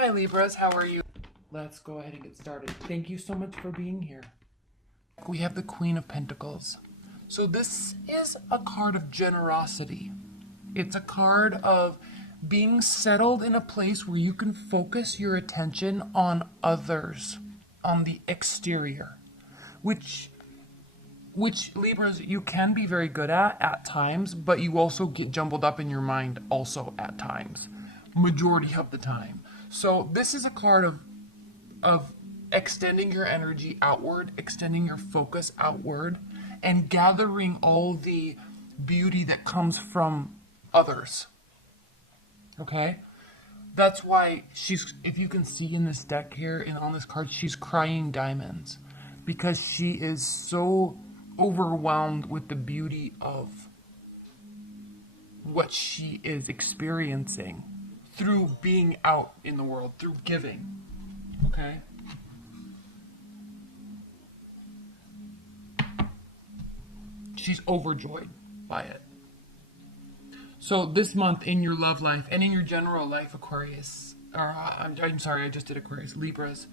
Hi Libras, how are you? Let's go ahead and get started. Thank you so much for being here. We have the Queen of Pentacles. So this is a card of generosity. It's a card of being settled in a place where you can focus your attention on others, on the exterior, which Libras, you can be very good at times, but you also get jumbled up in your mind also at times, majority of the time. So this is a card of extending your energy outward, extending your focus outward, and gathering all the beauty that comes from others. Okay? That's why she's, if you can see in this deck here and on this card, she's crying diamonds because she is so overwhelmed with the beauty of what she is experiencing through being out in the world, through giving. Okay? She's overjoyed by it. So this month in your love life and in your general life, Aquarius, or I'm sorry, I just did Aquarius, Libras,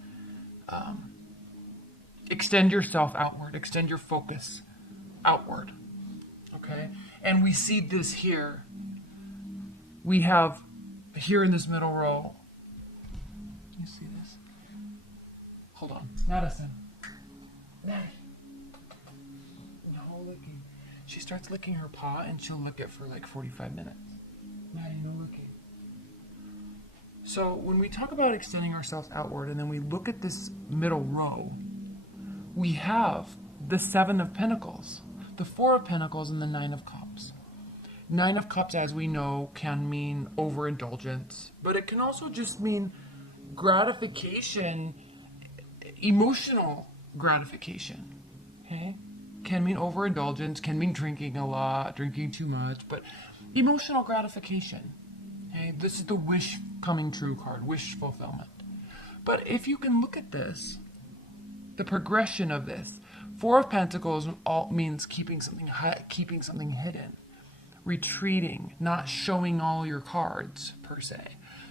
extend yourself outward, extend your focus outward, okay? And we see this here. We have here in this middle row, you see this? Hold on, Madison. Maddie. No licking. She starts licking her paw and she'll lick it for like 45 minutes. Maddie, no licking. So when we talk about extending ourselves outward and then we look at this middle row, we have the Seven of Pentacles, the Four of Pentacles, and the Nine of Cups. Nine of Cups, as we know, can mean overindulgence, but it can also just mean gratification, emotional gratification, okay? Can mean overindulgence, can mean drinking a lot, drinking too much, but emotional gratification, okay? This is the wish coming true card, wish fulfillment. But if you can look at this, the progression of this, Four of Pentacles all means keeping something hidden, retreating, not showing all your cards per se.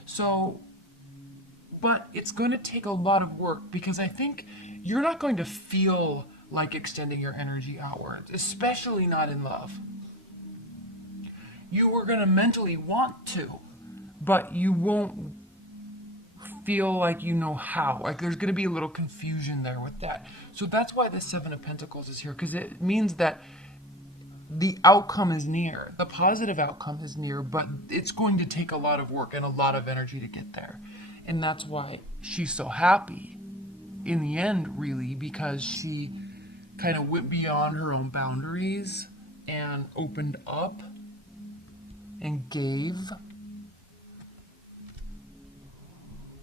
So, but it's going to take a lot of work because I think you're not going to feel like extending your energy outwards, especially not in love. You are going to mentally want to, but you won't feel like you know how. Like there's going to be a little confusion there with that. So that's why the Seven of Pentacles is here, because it means that the outcome is near. The positive outcome is near, but it's going to take a lot of work and a lot of energy to get there. And that's why she's so happy in the end, really, because she kind of went beyond her own boundaries and opened up and gave,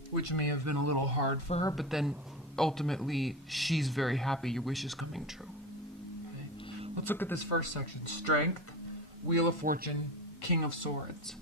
which may have been a little hard for her, but then ultimately she's very happy your wish is coming true. Okay. Let's look at this first section. Strength, Wheel of Fortune, King of Swords.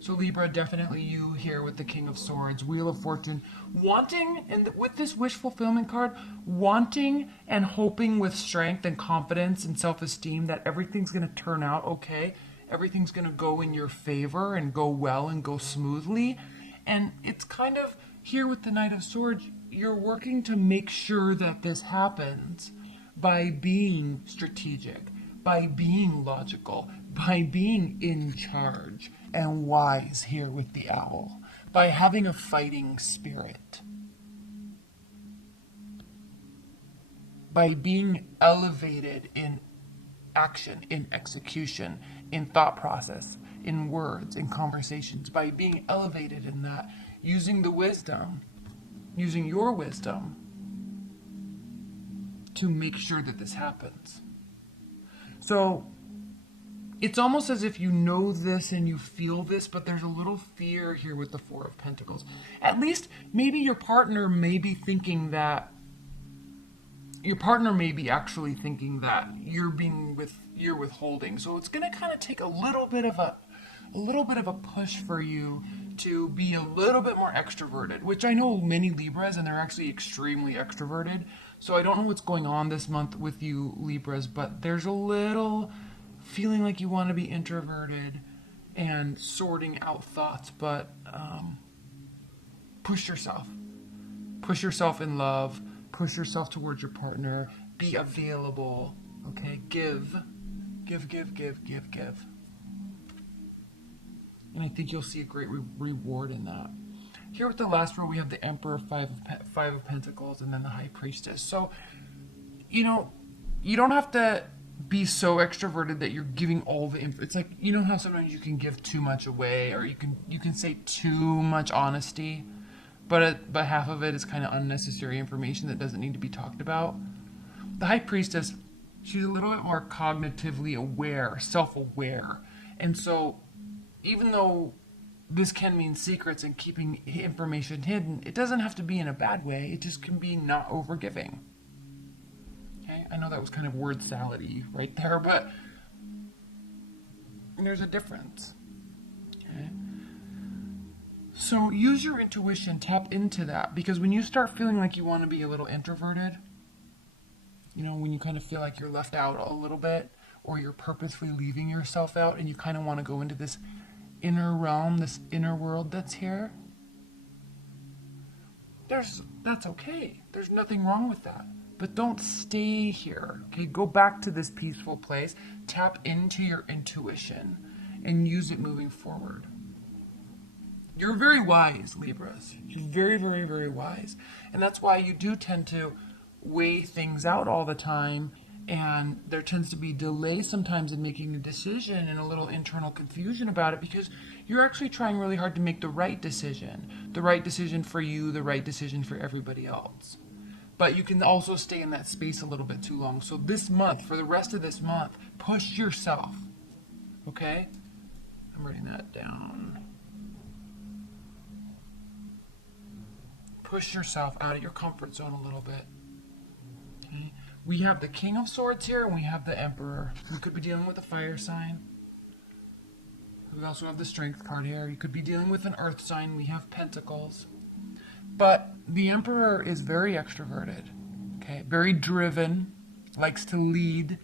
So Libra, definitely you here with the King of Swords, Wheel of Fortune, wanting, and with this wish fulfillment card, wanting and hoping with strength and confidence and self-esteem that everything's going to turn out okay, everything's going to go in your favor and go well and go smoothly. And it's kind of here with the Knight of Swords, you're working to make sure that this happens by being strategic, by being logical, by being in charge and wise here with the Owl, by having a fighting spirit, by being elevated in action, in execution, in thought process, in words, in conversations, by being elevated in that, using the wisdom, using your wisdom to make sure that this happens. So it's almost as if you know this and you feel this, but there's a little fear here with the Four of Pentacles. At least maybe your partner may be thinking that, your partner may be actually thinking that you're withholding. So it's going to kind of take a little bit of a push for you to be a little bit more extroverted, which I know many Libras, and they're actually extremely extroverted. So I don't know what's going on this month with you Libras, but there's a little feeling like you want to be introverted and sorting out thoughts, but push yourself. Push yourself in love. Push yourself towards your partner. Be available. Okay? Give. Give, give, give, give, give. And I think you'll see a great reward in that. Here with the last row, we have the Emperor, Five of Pentacles, and then the High Priestess. So, you know, you don't have to be so extroverted that you're giving all the info. It's like, you know how sometimes you can give too much away, or you can say too much honesty, but half of it is kind of unnecessary information that doesn't need to be talked about. The High Priestess, she's a little bit more cognitively aware, self-aware, and so even though this can mean secrets and keeping information hidden, it doesn't have to be in a bad way. It just can be not overgiving. Okay, I know that was kind of word salad-y right there, but there's a difference. Okay, so use your intuition, tap into that, because when you start feeling like you want to be a little introverted, you know, when you kind of feel like you're left out a little bit, or you're purposefully leaving yourself out, and you kind of want to go into this inner realm, this inner world that's here, that's okay. There's nothing wrong with that. But don't stay here. Okay, go back to this peaceful place. Tap into your intuition and use it moving forward. You're very wise, Libras. You're very, very, very wise. And that's why you do tend to weigh things out all the time, and there tends to be delay sometimes in making a decision and a little internal confusion about it, because you're actually trying really hard to make the right decision for you, the right decision for everybody else. But you can also stay in that space a little bit too long. So this month, for the rest of this month, push yourself. Okay? I'm writing that down. Push yourself out of your comfort zone a little bit. Okay? We have the King of Swords here, and we have the Emperor. We could be dealing with a fire sign. We also have the Strength card here. You could be dealing with an earth sign. We have Pentacles. But the Emperor is very extroverted, okay? Very driven, likes to lead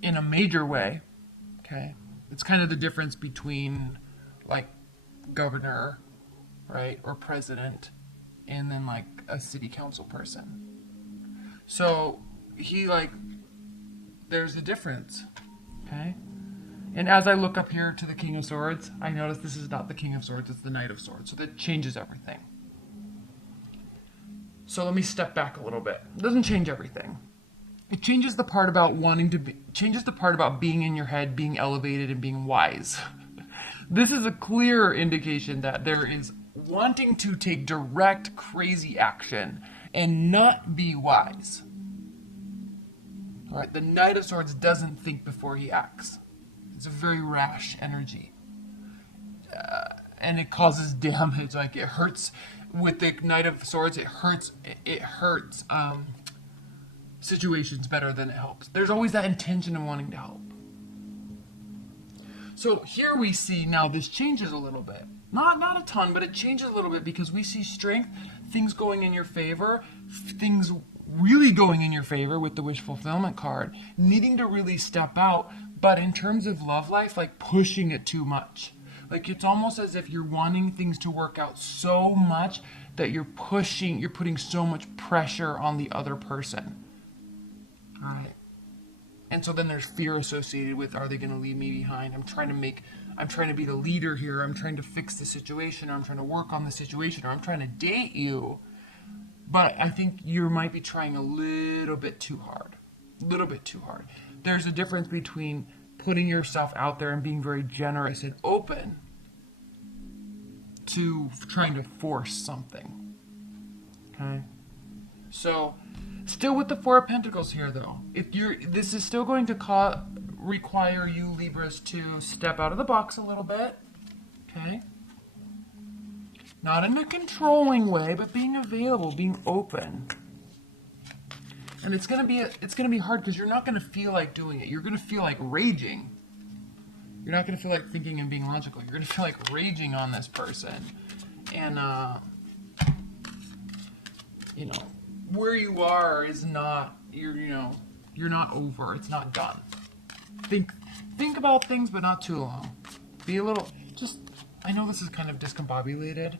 in a major way, okay? It's kind of the difference between, like, governor, right, or president, and then, like, a city council person. So, there's a difference, okay? And as I look up here to the King of Swords, I notice this is not the King of Swords, it's the Knight of Swords. So that changes everything. So let me step back a little bit. It doesn't change everything. It changes the part about changes the part about being in your head, being elevated, and being wise. This is a clear indication that there is wanting to take direct, crazy action and not be wise. All right, the Knight of Swords doesn't think before he acts. It's a very rash energy. And it causes damage. Like, it hurts. With the Knight of Swords, it hurts situations better than it helps. There's always that intention of wanting to help. So here we see now this changes a little bit. Not a ton, but it changes a little bit, because we see strength, things going in your favor, things really going in your favor with the wish fulfillment card, needing to really step out, but in terms of love life, like pushing it too much. Like, it's almost as if you're wanting things to work out so much that you're putting so much pressure on the other person. All right. And so then there's fear associated with, are they going to leave me behind? I'm trying to be the leader here. I'm trying to fix the situation, or I'm trying to work on the situation, or I'm trying to date you. But I think you might be trying a little bit too hard. There's a difference between putting yourself out there and being very generous and open to trying to force something. Okay? So, still with the Four of Pentacles here, though. This is still going to require you, Libras, to step out of the box a little bit. Okay? Not in a controlling way, but being available, being open. And it's gonna be hard, because you're not gonna feel like doing it. You're gonna feel like raging. You're not gonna feel like thinking and being logical. You're gonna feel like raging on this person. And where you are is not, you're not over. It's not done. Think about things, but not too long. Be a little, I know this is kind of discombobulated,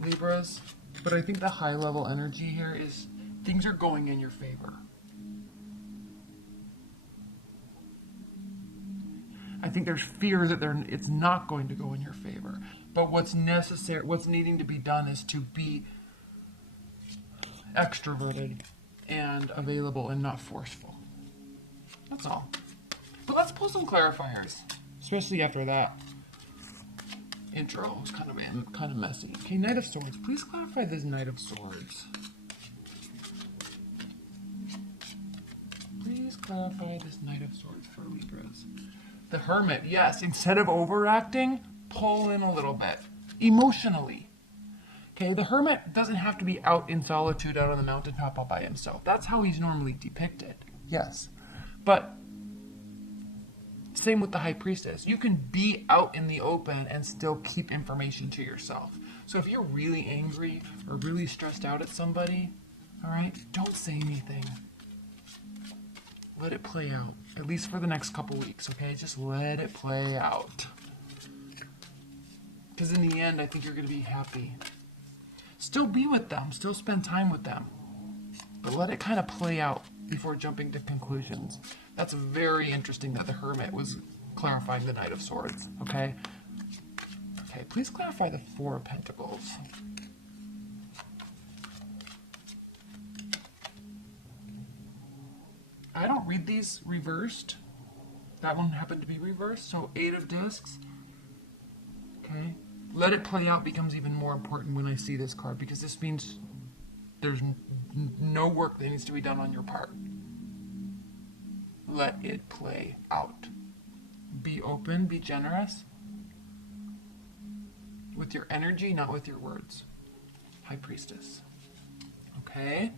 Libras, but I think the high level energy here is things are going in your favor. I think there's fear that it's not going to go in your favor. But what's necessary, what's needing to be done is to be extroverted and available and not forceful. That's all. But let's pull some clarifiers, especially after that intro. It was kind of messy. Okay, Knight of Swords. Please clarify this Knight of Swords. Please clarify this Knight of Swords for Libras. The Hermit, yes. Instead of overacting, pull in a little bit. Emotionally. Okay, the Hermit doesn't have to be out in solitude, out on the mountaintop all by himself. That's how he's normally depicted. Yes. But same with the High Priestess. You can be out in the open and still keep information to yourself. So if you're really angry or really stressed out at somebody, all right, don't say anything. Let it play out, at least for the next couple weeks, okay? Just let it play out. Because in the end, I think you're going to be happy. Still be with them, still spend time with them. But let it kind of play out before jumping to conclusions. That's very interesting that the Hermit was clarifying the Knight of Swords, okay? Okay, please clarify the Four of Pentacles. I don't read these reversed. That one happened to be reversed, so 8 of Discs. Okay. Let it play out becomes even more important when I see this card, because this means there's no work that needs to be done on your part. Let it play out. Be open, be generous. With your energy, not with your words. High Priestess. Okay.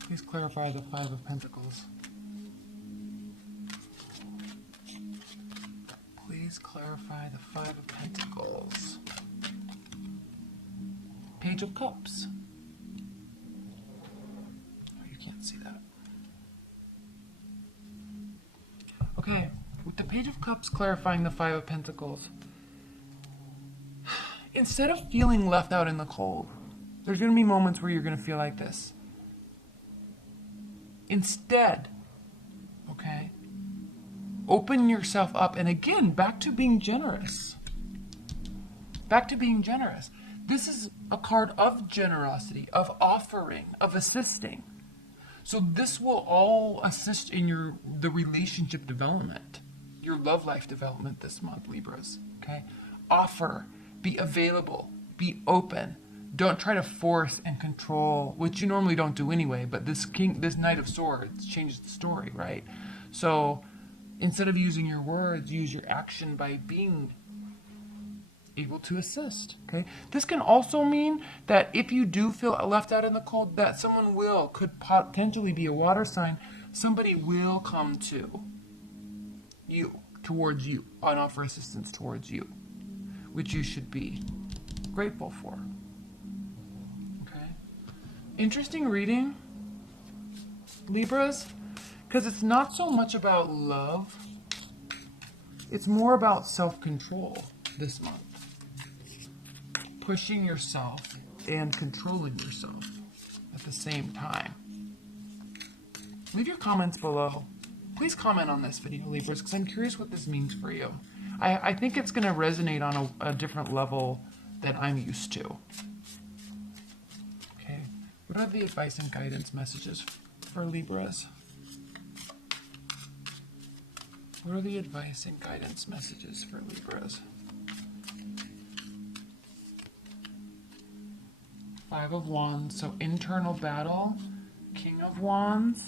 Please clarify the Five of Pentacles. Please clarify the Five of Pentacles. Page of Cups. Oh, you can't see that. Okay, with the Page of Cups clarifying the Five of Pentacles, instead of feeling left out in the cold, there's going to be moments where you're going to feel like this. Instead, okay, open yourself up, and again, back to being generous. Back to being generous. This is a card of generosity, of offering, of assisting. So this will all assist in the relationship development, your love life development this month, Libras. Okay, offer, be available, be open. Don't try to force and control, which you normally don't do anyway, but this Knight of Swords changes the story, right? So instead of using your words, use your action by being able to assist, okay? This can also mean that if you do feel left out in the cold, that someone could potentially be a water sign, somebody will come to you, towards you, and offer assistance towards you, which you should be grateful for. Interesting reading, Libras, because it's not so much about love, it's more about self-control this month. Pushing yourself and controlling yourself at the same time. Leave your comments below. Please comment on this video, Libras, because I'm curious what this means for you. I think it's going to resonate on a different level than I'm used to. What are the advice and guidance messages for Libras? What are the advice and guidance messages for Libras? Five of Wands, so internal battle. King of Wands.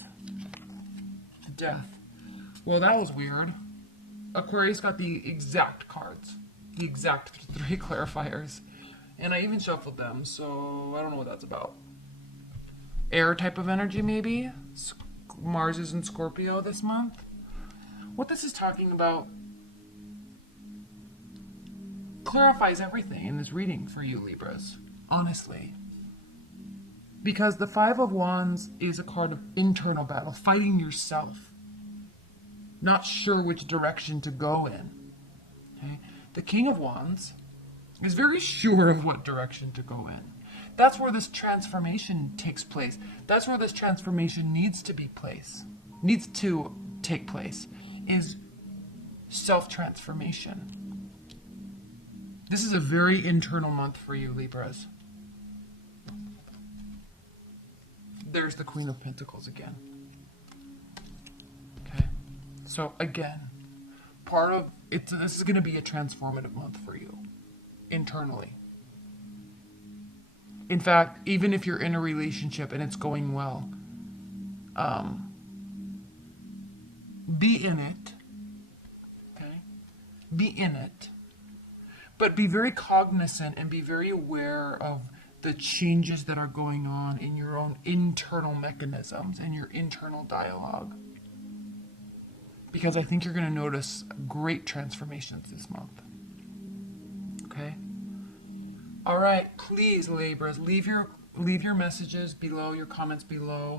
Death. Well, that was weird. Aquarius got the exact cards. The exact 3 clarifiers. And I even shuffled them, so I don't know what that's about. Air type of energy, maybe? Mars is in Scorpio this month. What this is talking about clarifies everything in this reading for you, Libras. Honestly. Because the Five of Wands is a card of internal battle, fighting yourself. Not sure which direction to go in. Okay? The King of Wands is very sure of what direction to go in. That's where this transformation takes place. That's where this transformation needs to take place, is self-transformation. This is a very internal month for you, Libras. There's the Queen of Pentacles again. Okay, so again, this is going to be a transformative month for you, internally. In fact, even if you're in a relationship and it's going well, be in it, okay? Be in it, but be very cognizant and be very aware of the changes that are going on in your own internal mechanisms and your internal dialogue. Because I think you're going to notice great transformations this month. Okay? All right, please, Libras, leave your messages below, your comments below.